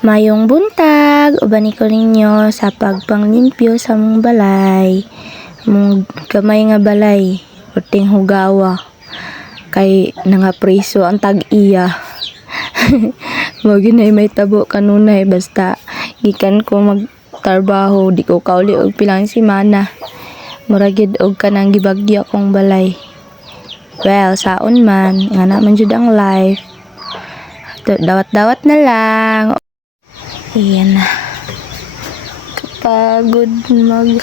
Mayong buntag, ubani ko ninyo sa pagpanglimpyo sa mong balay. Mong gamay nga balay, puting hugawa. Kay nangapriso ang tag-iya. Maginay may tabo kanunay basta gikan ko magtrabaho, di ko kauli og pilang semana. Muragid og kanang gibagyo akong balay. Well, saon man, nga naman jud ang life. Dawat-dawat na lang. Ayan na. Kapagod maglinis.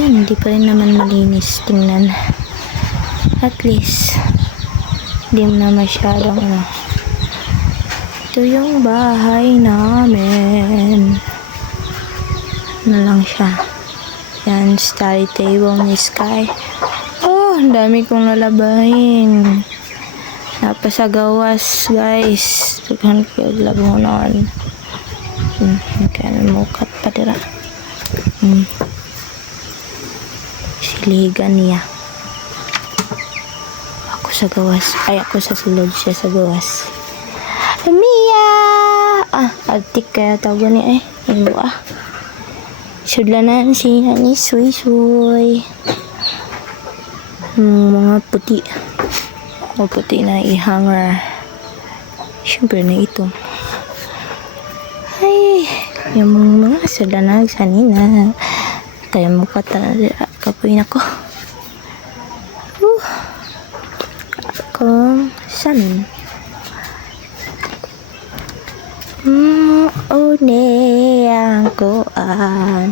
Yan, hindi pa rin naman malinis. Tingnan. At least, hindi na masyadong Ito yung bahay namin. Ano lang siya. Yan, study table ni Sky. Oh, ang dami kong lalabahin. Napasagawas, guys. Tughan ko yung labunan. Kaya namukat pa dira. Siligan niya. Ako sa gawas. Ay, ako sa sulod, siya sa gawas. Mia! Altik kaya tawag niya Ilo Sudlanan si Nani Suy-Suy. Mga puti. O puti na i-hanger. Siyempre na ito. Ay, yung mga sudlanan sanina. Kaya mukha talaga kapuin ako. Akong salon. Ne ang koan.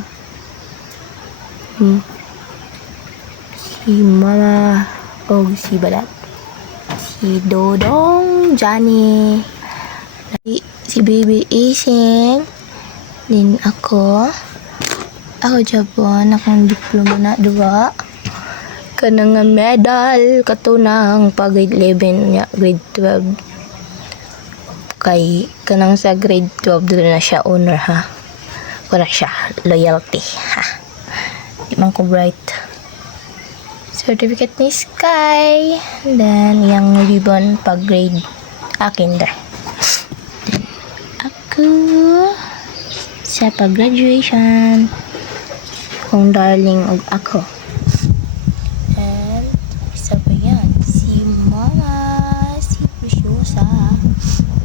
Si Mama o si Balat. Si Dodong, Johnny. Si Baby Ising. Din ako. Ako Japon, akong diploma na 2. Kanang medal katunang pag grade 11 ya, grade 12. Kay kanang sa grade 12 doon na siya honor ha. Wala siya loyalty ha. Di man ko bright. Certificate ni Sky. Then yung ribbon pag grade kinder. Ako sa pag graduation kung darling og ako. And isa pa yan si Mama, si Preciosa,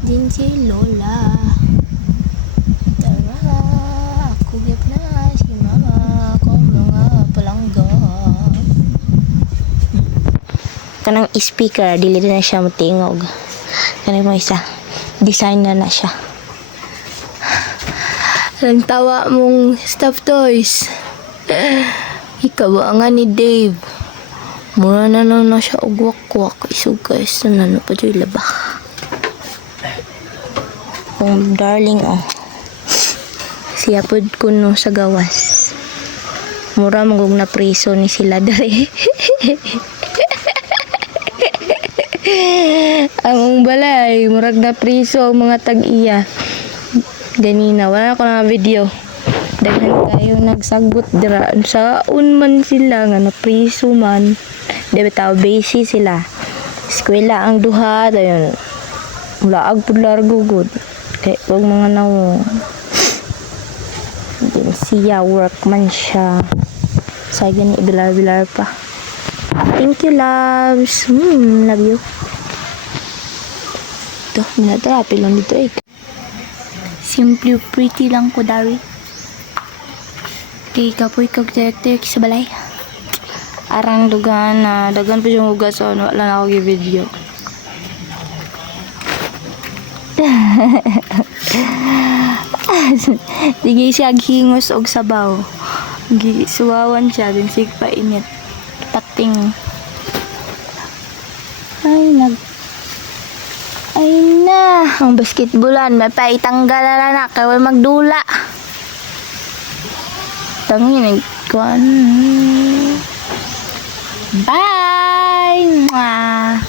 din si Lola. Tara, ako gyud na si Mama kung mga palangga. Kanang speaker dili na siya motingog. Kanang mo isa design na siya. Ang tawa mong stuffed toys. Ikaw nga ni Dave. Mura na na siya og wakwak. Isog guys, na pa dyan laba. Kung darling siya pod kuno sa gawas. Mura magog na priso ni sila dere. Ang balay, murag na priso ang mga tag-iya. Ganina, wala ko na video. Daghan kayo nagsagbot dira. Sa unman sila nga na priso man. Debe tao basi sila. Eskwela ang duha dayon. Laag pud largo gud. Kay wag mga nawo. Din siya workman siya. Sa gani bilar-bilar pa. Thank you, loves. Love you. Ito, minaterapi lang dito Simply pretty lang ko, Dari. Kay kapoy kag tek sa balay. Arang dugan na dagan pa yung hugas wala na ako gi-video. Sige siya hingos og sabaw. Gisuwawan siya din sig painit. Pating. Ay na, ang basketballan may paitanggal na kay magdula. Tangin kuan. Bye. Mwah.